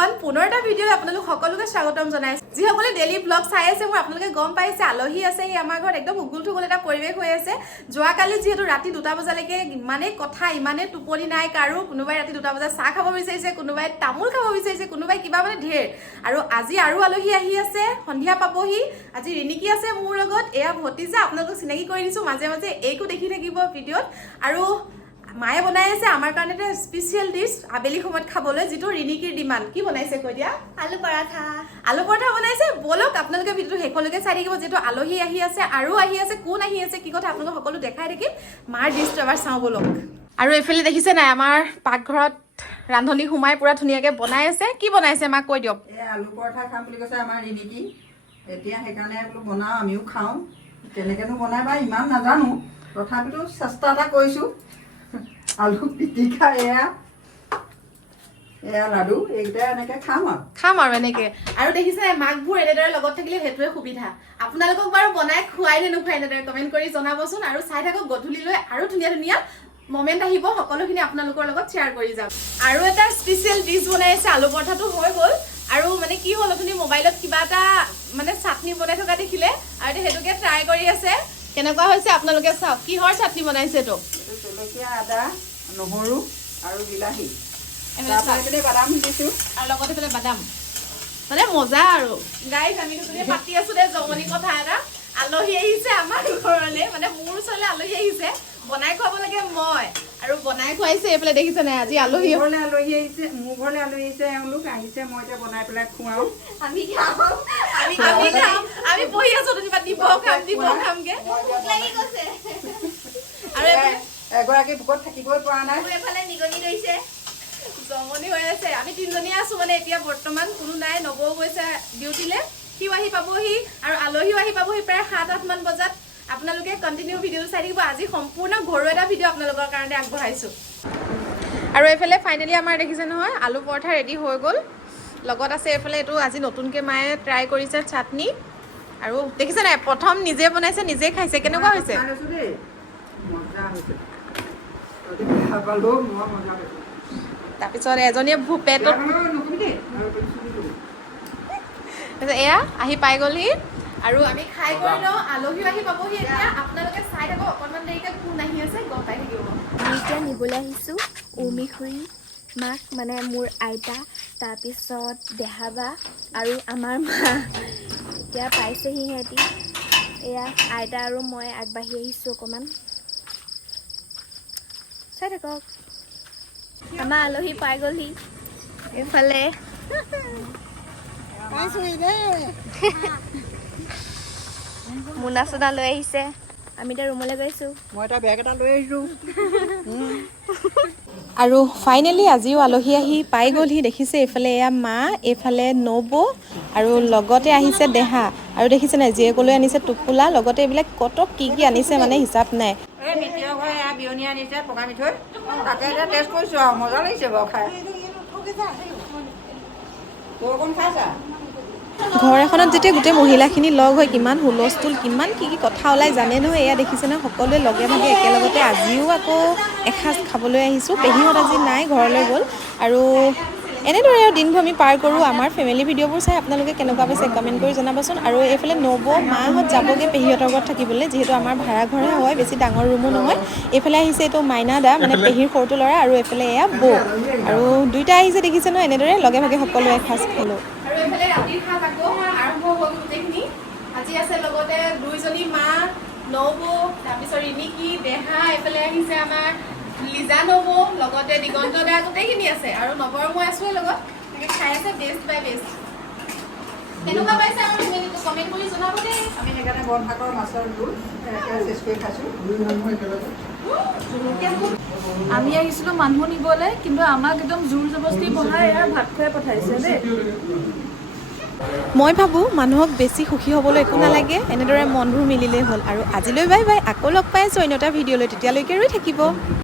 everyone পুনৰ এটা ভিডিঅ'ত আপোনালোক সকলোকে স্বাগতম জনাইছো যিসকলে ডেইলি ব্লগ চাই আছে মোৰ আপোনালোকে গম পাইছে আলহী আছে এই আমাৰ ঘৰত একদম উগুল থুগুল এটা পৰিৱেশ হৈ আছে যোৱাকালি যেহেতু ৰাতি 2টা বজালৈকে ইমানে কথা ইমানে টোপনি নাই কাৰো কোনোবাই ৰাতি 2টা বজাত চাহ খাব বিচাৰিছে কোনোবাই তামোল খাব বিচাৰিছে কোনোবাই কিবা মানে ঢেৰ আৰু আজি আৰু আলহী আহি আছে সন্ধিয়া পাবহি আজি ৰিনিকি আছে মোৰ লগত এয়া ভতিজা আপোনালোক চিনাকি কৰি দিছো মাজে মাজে এইকো দেখি থাকিব ভিডিঅ'ত আৰু মায়ে বনাই আছে আমাৰ কাৰণে এটা স্পেশাল ডিশ আবেলি সময়ত খাবলৈ যেটো ৰিনিকিৰ ডিমান্ড কি বনাইছে কৈ দিয়া আলু পৰাঠা বনাইছে বলক আপোনালোকে ভিডিঅ'টো শেষলৈকে চাই থাকিব যেটো আলহী আহি আছে আৰু আহি আছে কোন আহি আছে কি কথা আপোনালোক সকলো দেখাই থাকিম মাৰ ডিশটো এবাৰ চাও বলক আৰু এফালে দেখিছে নাই আমাৰ পাকঘৰত ৰান্ধনী হুমাই পুৰা ধুনিয়াকে বনাই আছে কি বনাইছে মাক কৈ দিয়ক এই আলু পৰঠা খাম বুলি কৈছে আমাৰ ৰিনিকি এতিয়া হেকানে বোলো বনাও আমিও খাও কেনেকেনো বনাই বা ইমান নাজানো তথাপিতো চেষ্টা এটা কৰিছো আলু পিটিকা এয়া লাডু এইটা এনেকে খাম আৰু এনেকে আৰু দেখিছে মাকবোৰ এনেদৰে লগত থাকিলে হেতুৱে সুবিধা আপোনালোকক বাৰু বনাই খুৱাই নে নুখুৱাই এনেদৰে কমেন্ট কৰি জনাবচোন আৰু চাই থাকক গধূলিলৈ আৰু ধুনীয়া ধুনীয়া মোমেন্ট আহিব সকলোখিনি আপোনালোকৰ লগত শ্বেয়াৰ কৰি যাম আৰু এটা স্পেশাল ডিশ বনাইছে আলু পৰঠাটো হৈ গ'ল আৰু মানে কি হ'ল আপুনি মোবাইলত কিবা এটা মানে চাটনি বনাই থকা দেখিলে আৰু হেতুকে ট্ৰাই কৰি আছে কেনেকুৱা হৈছে আপোনালোকে চাওক কিহৰ চাটনি বনাইছে তো জলকীয়া আদা নহৰু আৰু বিলাহী তাৰপৰা বাদাম দিছো আৰু লগতে পেলে বাদাম মানে মজা আৰু গাইজ আমি দুজনী পাতি আছো দে জমনি কথা এটা আলহী আহিছে আমাৰ ঘৰলে মানে মোৰ ওচৰলে আলহী আহিছে বনাই খুৱাব লাগে মই আৰু বনাই খুৱাইছে এইফালে দেখিছে নাই আজি আলহী আহিছে মোৰ ঘৰলে আলহী আহিছে এওঁলোক আহিছে মই এতিয়া বনাই পেলাই খুৱাও আমি খাম আমি বহি আছো তুমি দিব খামগে লাগি গৈছে আৰু এগৰাকী ভোকত থাকিবই পৰা নাই এফালে নিগনি লৈছে জমনি হৈ আছে আমি তিনজনী আছো মানে এতিয়া বৰ্তমান কোনো নাই নবৌ গৈছে ডিউটিলে সিও আহি পাবহি আৰু আলহীও আহি পাবহি প্ৰায় 7-8 মান বজাত আপোনালোকে কন্টিনিউ ভিডিঅ চাই থাকিব আজি সম্পূৰ্ণ ঘৰুৱা এটা ভিডিঅ আপোনালোকৰ কাৰণে আগবঢ়াইছো আৰু এফালে ফাইনালি আমাৰ দেখিছে নহয় আলু পৰঠা ৰেডি হৈ গ'ল লগত আছে এফালে এটো আজি নতুনকে মায়ে ট্ৰাই কৰিছে চাটনি আৰু দেখিছে নাই প্ৰথম নিজে বনাইছে নিজে খাইছে কেনেকুৱা হৈছে মজা হৈছে খাবালো মই মজা পাইছো তাৰপিছত এজনীয়ে পেটত এয়া আহি পাই গ'লহি আৰু আমি খাই কৰি লওঁ আলহীও আহি পাবহি এতিয়া আপোনালোকে চাই থাকক অকণমান দেৰিকে কোন আহি আছে গম পাই থাকিব আমি এতিয়া নিবলৈ আহিছোঁ উৰ্মি খুৰী মাক মানে মোৰ আইতা তাৰপিছত দেহাবা আৰু আমাৰ মা এতিয়া পাইছেহি সিহঁতি এয়া আইতা আৰু মই আগবাঢ়ি আহিছোঁ অকণমান চাই থাকক আমাৰ আলহী পাই গ'লহি এইফালে মোনা চোনা লৈ আহিছে আমি এতিয়া ৰুমলৈ গৈছোঁ মই এটা বেগ এটা লৈ আহিছোঁ আৰু ফাইনেলি আজিও আলহী আহি পাই গ'লহি দেখিছে এইফালে এয়া মা এইফালে নবৌ আৰু লগতে আহিছে দেহা আৰু দেখিছে নাই জীয়েকলৈ আনিছে টোপোলা লগতে এইবিলাক কত কি আনিছে মানে হিচাপ নাই এই মিটিৰৰ ঘৰ এয়া বিয়নী আনিছে পকা মিঠৈ তাকে এতিয়া টেষ্ট কৰিছোঁ আৰু মজা লাগিছে বাৰু খাই বৰষুণ খাইছা ঘৰ এখনত যেতিয়া গোটেই মহিলাখিনি লগ হৈ কিমান হুলস্থুল কিমান কি কথা ওলাই জানে নহয় এয়া দেখিছে নহয় সকলোৱে লগে ভাগে একেলগতে আজিও আকৌ এসাঁজ খাবলৈ আহিছোঁ পেহীহঁত আজি নাই ঘৰলৈ গ'ল আৰু এনেদৰে আৰু দিনবোৰ আমি পাৰ কৰোঁ আমাৰ ফেমিলি ভিডিঅ'বোৰ চাই আপোনালোকে কেনেকুৱা পাইছে কমেণ্ট কৰি জনাবচোন আৰু এইফালে নবৌ মাহঁত যাবগৈ পেহীহঁতৰ ঘৰত থাকিবলৈ যিহেতু আমাৰ ভাড়া ঘৰহে হয় বেছি ডাঙৰ ৰুমো নহয় এইফালে আহিছে এইটো মাইনা দা মানে পেহীৰ সৰুটো ল'ৰা আৰু এইফালে এয়া বৌ আৰু দুইটা আহিছে দেখিছে নহয় এনেদৰে লগে ভাগে সকলোৱে এসাঁজ খালোঁ আৰু এইফালে ৰাতিৰ সাঁজ আকৌ আৰম্ভ হ'ল গোটেইখিনি আজি আছে লগতে দুইজনী মা নবৌ তাৰপিছত ৰিনিকি দেহা এইফালে আহিছে আমাৰ লিজা নবৌ লগতে দিগন্ত দা গোটেইখিনি আছে আৰু নবৰ মই আছো লগত খাই আছে বেষ্ট বাই বেষ্ট কেনেকুৱা পাইছে আৰু কমেণ্ট কৰি জনাব দেই আমি সেইকাৰণে বন শাকৰ মাছৰ জোল চেষ্ট কৰি খাইছোঁ আমি আহিছিলোঁ মানুহ নিবলৈ কিন্তু আমাক একদম জোৰ জবস্তি বহাই ইয়াৰ ভাত খুৱাই পঠাইছে দেই মই ভাবোঁ মানুহক বেছি সুখী হ'বলৈ একো নালাগে এনেদৰে মনবোৰ মিলিলেই হ'ল আৰু আজিলৈ বাই বাই আকৌ লগ পাই আছোঁ অন্য এটা ভিডিঅ'লৈ তেতিয়ালৈকে ৰৈ থাকিব